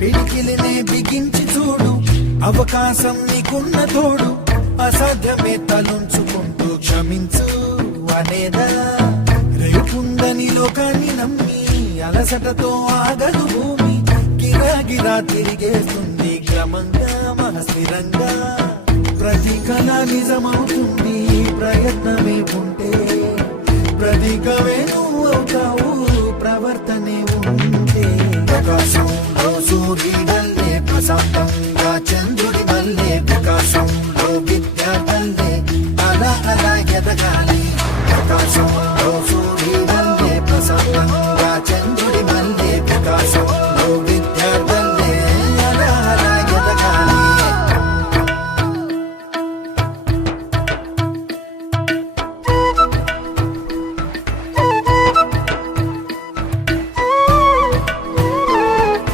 పిడికిలినే బిగించి చూడు, అవకాశం నీకున్న తోడు. అసాధ్యమే తలుంచుకుంటూ క్షమించు అనేదా. రేపుందని లోకాన్ని నమ్మి అలసటతో ఆగదు భూమి. గిరాగిరా తిరిగేస్తుంది క్రమంగా మనస్థిరంగా. ప్రతి కళ నిజమవుతుంది ప్రయత్నమే ఉంటే. ప్రతీకమే నువ్వు అవుతావు ప్రవర్తనే ఉంటే. ప్రకాశంలో సూర్యుడల్